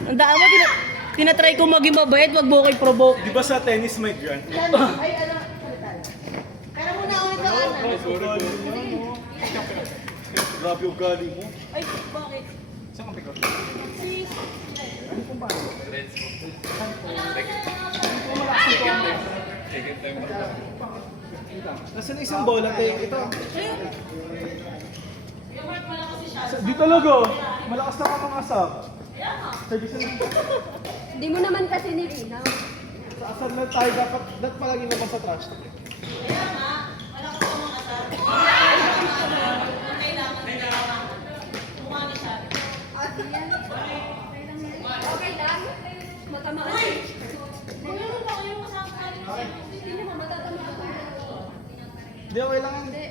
Ang daan mo, tinatry ko maging mabait, wag mo kayo provoke. Di ba sa tennis may grant? Ay, ano? Pero muna ako ito, ano? Grabe ugali mo. Ay, bakit? Saan ka pick-up? Si... Nasaan na isang bola? Ito. Di talaga. Malakas na ka mga asap. Service na. Hindi mo naman kasi nilinaw. Sa asap na tayo dapat palagi naman sa trash. Okay lang. Matamaan. Hindi mo matatama ako. Hindi, okay lang. Hindi.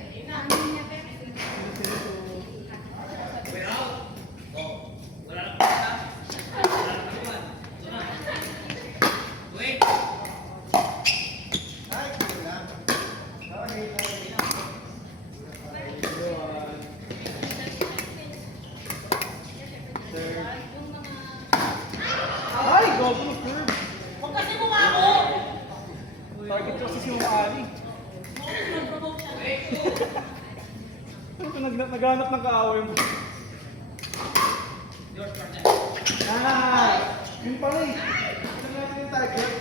Ay, gogo ng curve. Huwag kasi mukha ko! Target ko kasi si Mama Ali. Nag-provoke siya. Ano ka naghanap ng kaaway mo? Ah! Yun pala eh. Ano natin yung target?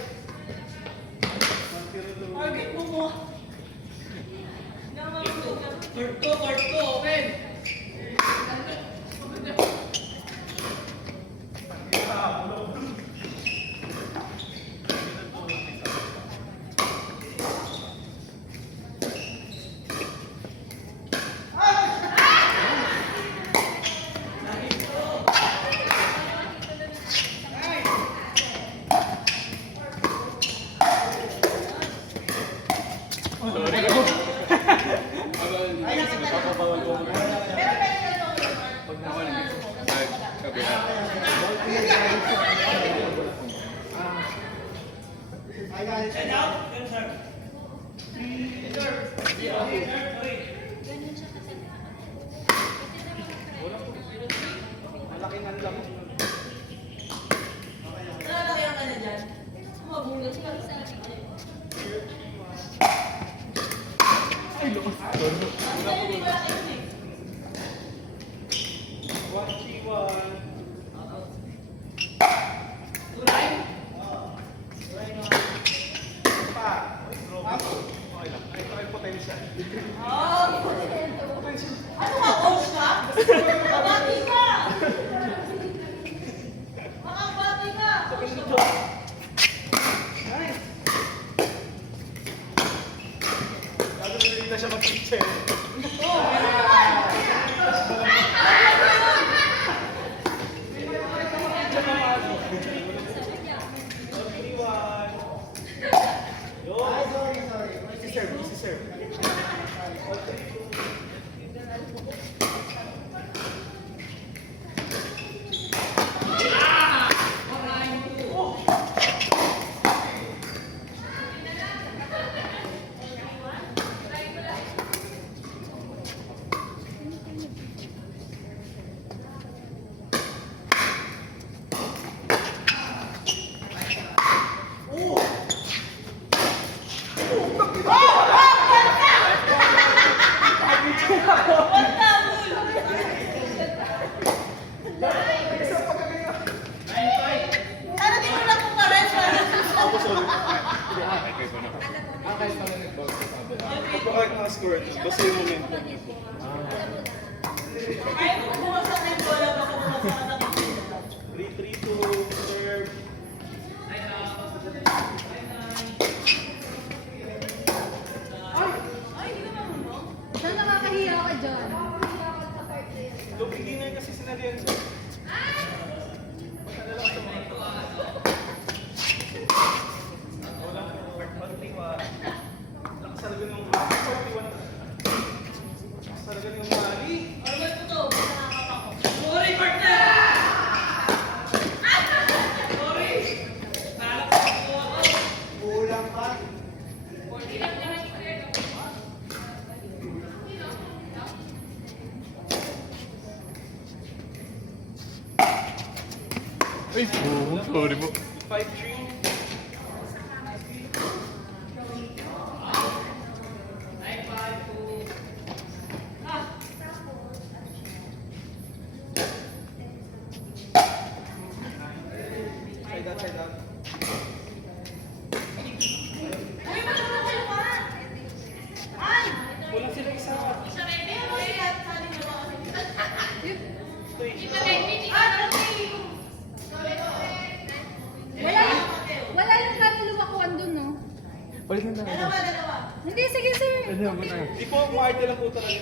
Target mo mo. Court ko, open! Malaki na lang. Nalalaki ang ano dyan? Magulat ka. Ay, loko. Sa'yo, di ba laki yun eh? 1-3-1. Pa. Okay lang. Ito ay potential. Ano ka, coach ka? Makabati ka! Makabati ka! Lalo na hindi na siya mag-teacher. Easy serve. Ano din mo lang kung pares? Kahit mga score, basta yung momentum niyo po. Ayaw mo bumagsak na yung bola, baka bumagsak na ng 3-3-2, serve. Saan nakakahiya ka dyan? Look, hindi na yun kasi sinalihan siya. Lakas talaga ng mali. Ano ba ito? Nakakapa ko. Sorry, partner! Sorry! Nalakot ko ako. Kulang pa. Ay, sorry po. 5-3. Side out, side out. Kulang sila isa. Wala yung kaluluwakuan dun, no? Ulit na lang. Hindi, sige, sir. Di po, maarte lang po talaga.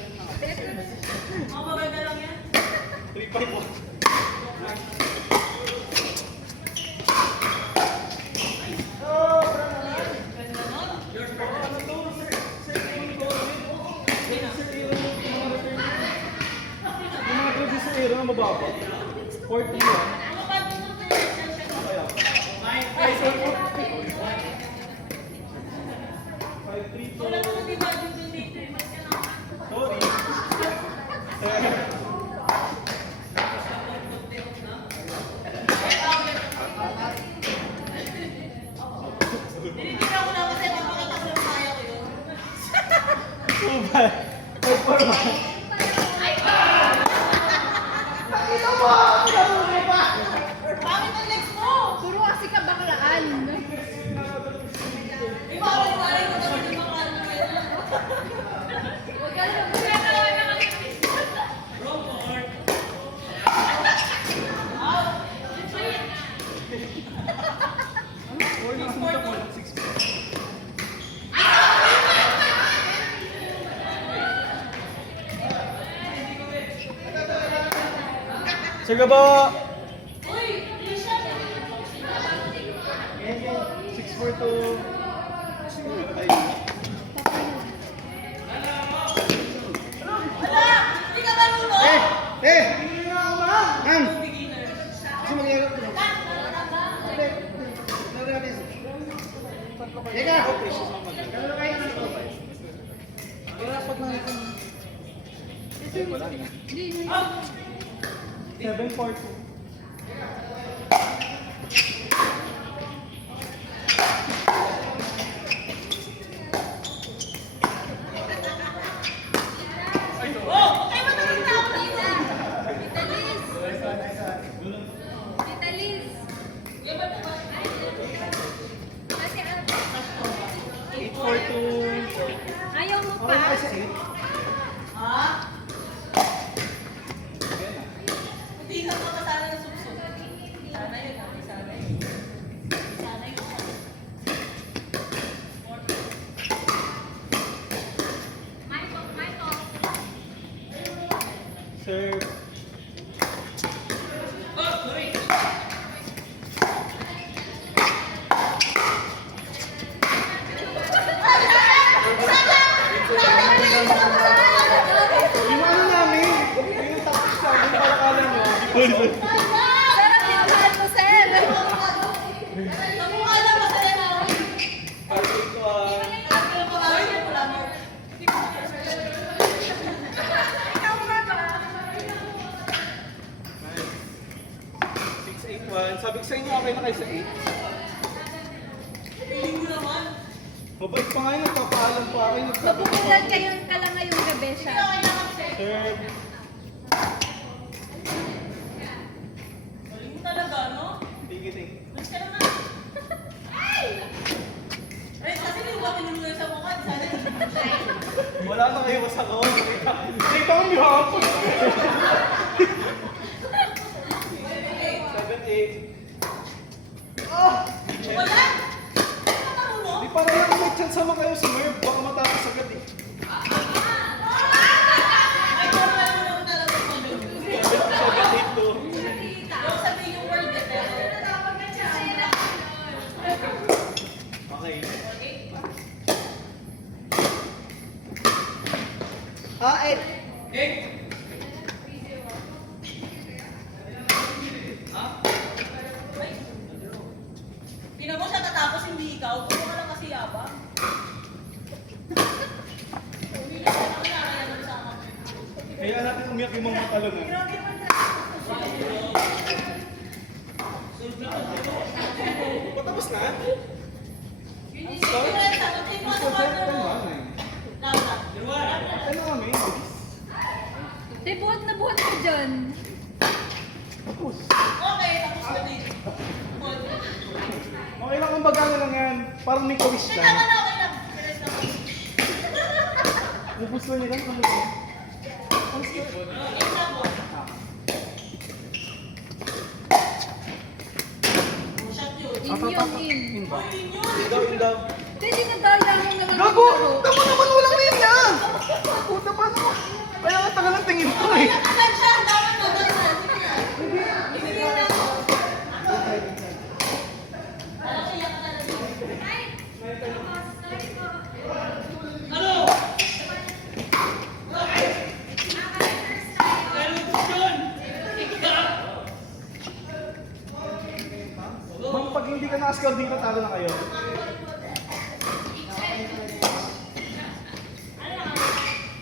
3-5 po. Yung mga trade sa air na mababa. 40 yan. Kaya. Ay, sorry po. 5-3 po. Sorry. Subay. 5-4 ba? Puro kasi kabaklaan. Huwag ka lang. Sige ba? 6-4 ay. Hindi, 7-4 ayaw mo pa. Sir. Yung ano namin, yung tapos sa amin, para kala nyo. Sarap yung mahal mo, sir. Ikaw ba ba? 6-8-1. Sabi ko sa inyo, okay na kayo sa 8. Mabait pa nga yun, nagpapaalam pa kayo. Mapupulan kayo ka lang ngayong gabi siya. Sir. Tingin, tingin. Wala na kayo sa kawan. Nakita ko yung hapon. 7-8. Di para lang may chance sama kayo sa Merv. Baka matapos agad eh. 7-8 to. Okay. Tingnan mo siya tatapos hindi ikaw. Puro ka lang kasi yabang. Kaya natin umiyak yung mga matalon eh. Parang may kawis Tama lang. na, okay lang. Ubus na nila. In. Daw. Pwede nagdala mo naman. Gago! Tama naman, walang win yan! Puta, paano mo? Kaya nga tagal ang tingin ko eh. Naman siya, dapat na, dapat na. Sige na. Ibigay na ako. Ma'am, pag hindi ka na-score dito, talo na kayo.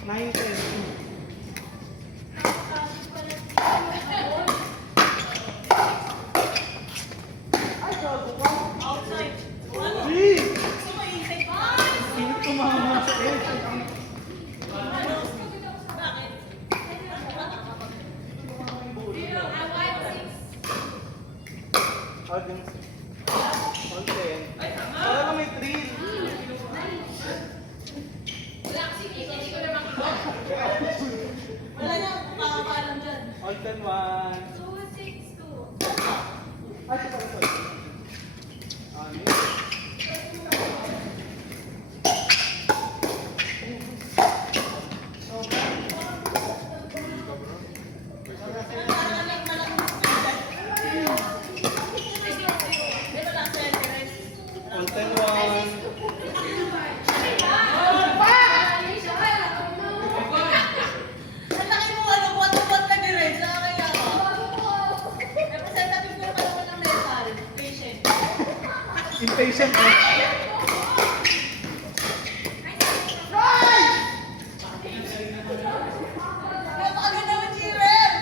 Nine, 10. Gee! Sino tumama sa edge? All 10. Para na may 3. Wala na, makakaalam dyan. All 10, 1. 2, 6, 2. Ay, sorry. Ano? All 10, 1. Ang laki mo, ano, buwan-buwan ka din rin. Saka kaya ka. Representative ko naman ako ng mental. Patient. Impatient eh. Napakaganda mo, Jiren!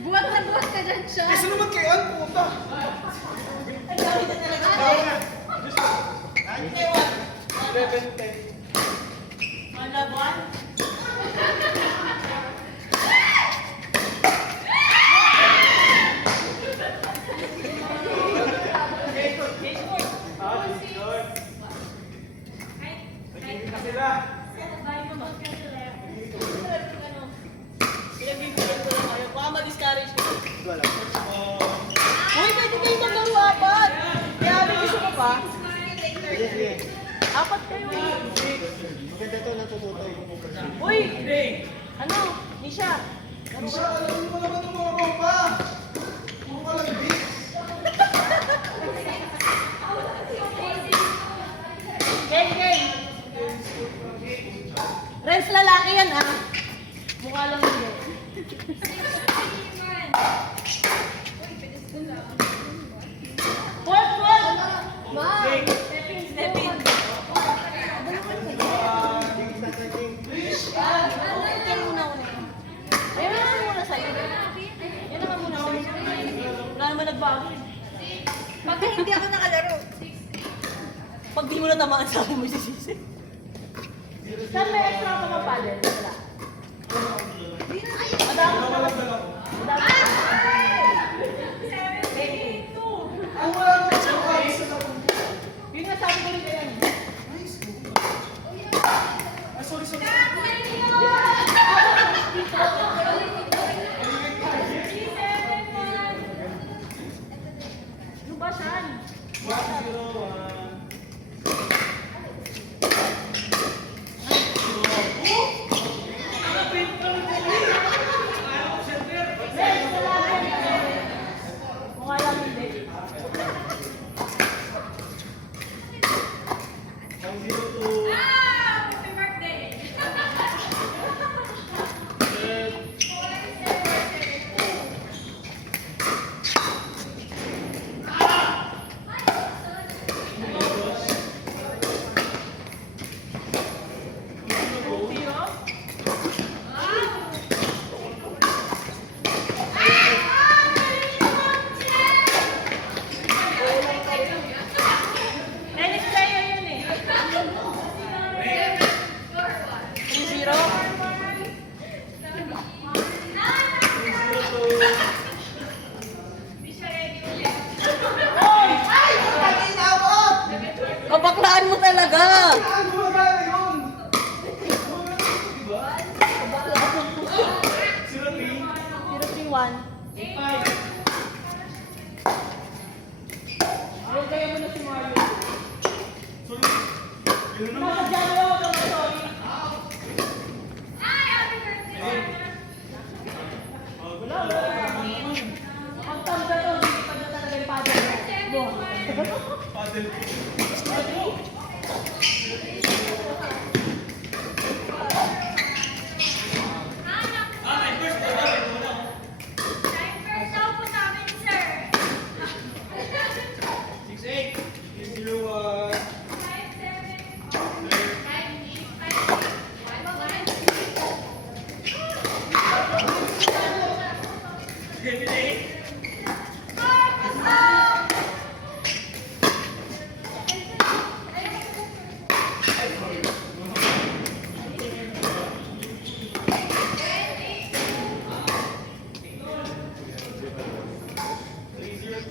Buwan na buwan ka dyan siya. Kasi naman kay Ann, puta. Ang dami na talaga. Tao na. 11, 10. Wala buwan? Ah, good. Nagiging na sila. Pinagbibigyan ko lang kayo. Baka ma-discourage ko. Wala. Uy, pwede kayo maglaro apat. Kaya may gusto ko pa. Apat kayo. Maganda to, natututo. Uy! Ano? Nisha? Isa, alam mo naman ng mga bomba. Puro ka lang beat. Geng! Renz, lalaki yan ah. Mukha lang hindi. What? Stepin. Yan muna ako na yun. Ayun naman muna sa'yo. Yan naman muna sa'yo. Wala naman nagbago eh. Bakit hindi ako nakalaro? Pag di mo na tamaan sa akin, mo sisisi. Saan may extra ka mga paddle? Wala. Madami. Madami. Ang wala naman sa mga isa na. Yun nga sabi ko rin yan. Ay, sorry. Ano ba siyan? 1-0-1. Renz, wala talaga. Saan gumagana yun? Diba? 0-3. 0-3-1. Kaya mo na si Mario. Sorry. Yun naman. Diyan na ako, sorry. Ang tanda to, hindi pa na talaga yung padre. Paddle. Zero,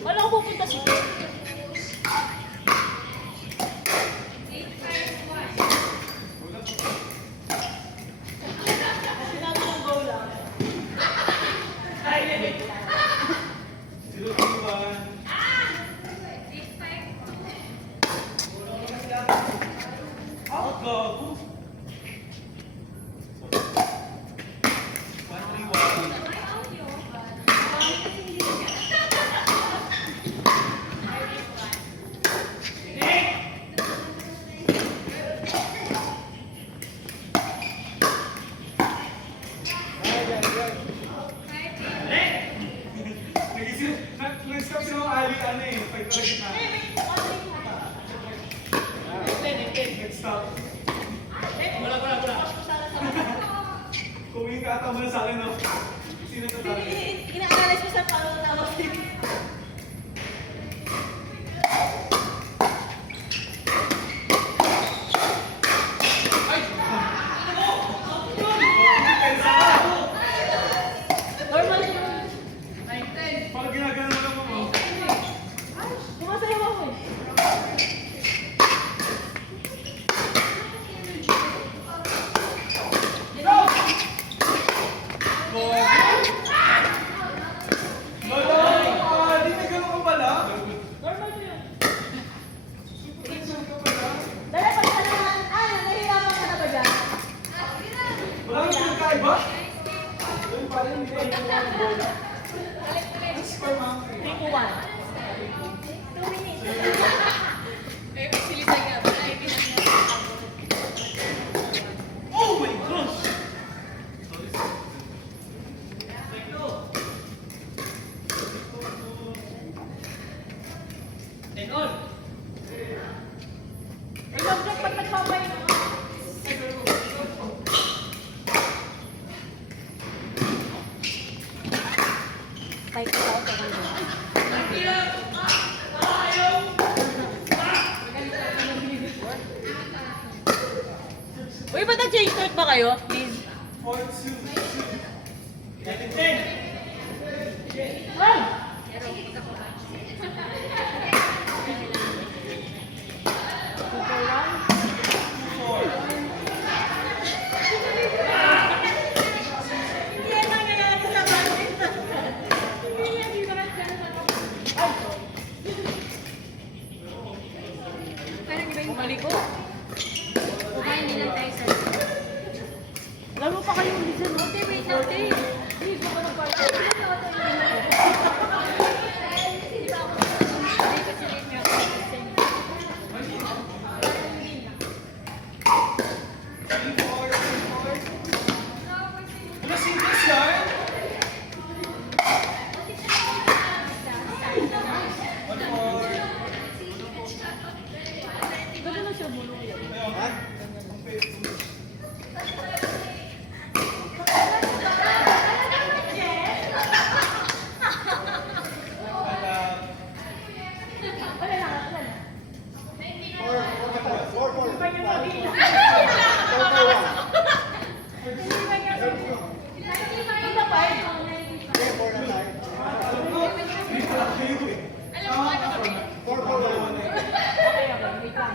Wala ko pupunta si Out, gago. 1-3-1. Nag-stop si Mang Ali, ano eh, pag-correct na. Nag-stop. Wala. Kung yung kata mo na sa akin, no? Sino to tayo? Ina-analyze ko sa paano tawag. Normal yun. Parang ginagano mo lang mo. Sumasayaw ako eh. Di na gano'n ka pala? Normal yun. Gano'n ka pala? Dala pag sanahan, nahihirapan ka na ba dyan? Wala kang pinagkaiba? Doon pa rin, hindi ka yung ball. Ano score, ma'am? 3-1. Oh my gosh! Ay, mag-block pag nagpapahinga ka. Type it out ako na. Uy, ba't nag-change court ba kayo? Please. 4-2. Bumalik ko. Laro pa kayo ulit dyan, no? Wait lang, Please, baka nag-party. Ano singles yan? Gano'n na siya bulong yun. Wala na. Iba pa eh. Okay, wait lang.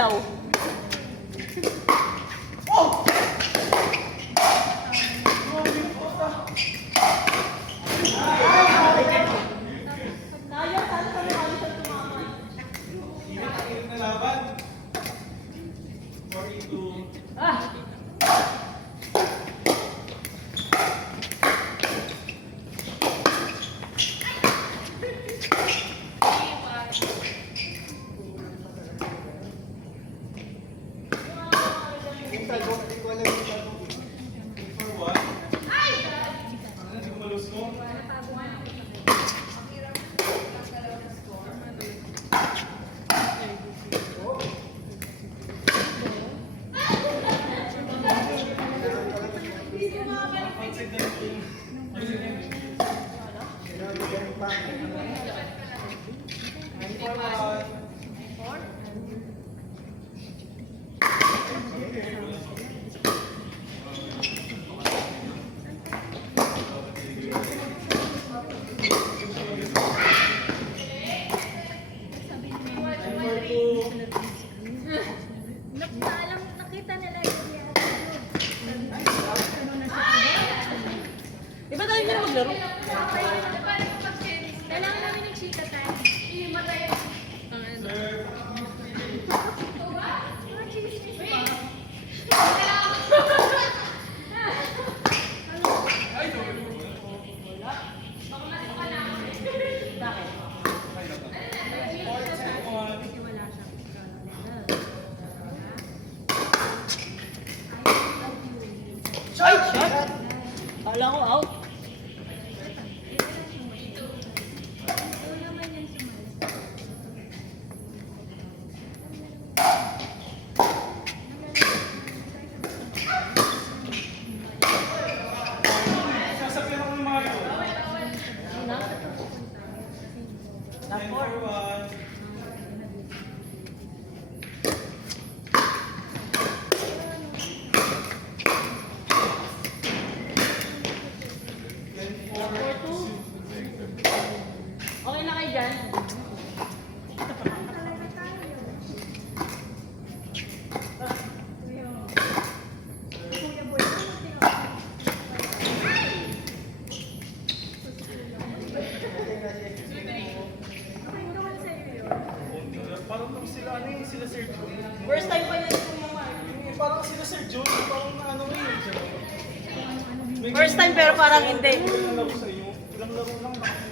daw. Init na laban. 42. Hindi ko malus mo. Alam, nakita nila yun. Di ba tayo na maglaro? Kailangan namin nagsika tayo. Ay, shot! Kala ko out. Sasakyan ako ng mga ito. Last four. 10-4-1. Okay na kayo dyan? Parang nung sila, ano yung sila Sir Joe? First time pa yan yung mama. Parang sila Sir Joe, parang ano yun. First time pero parang hindi. Ilang laro sa iyo? Ilang laro lang.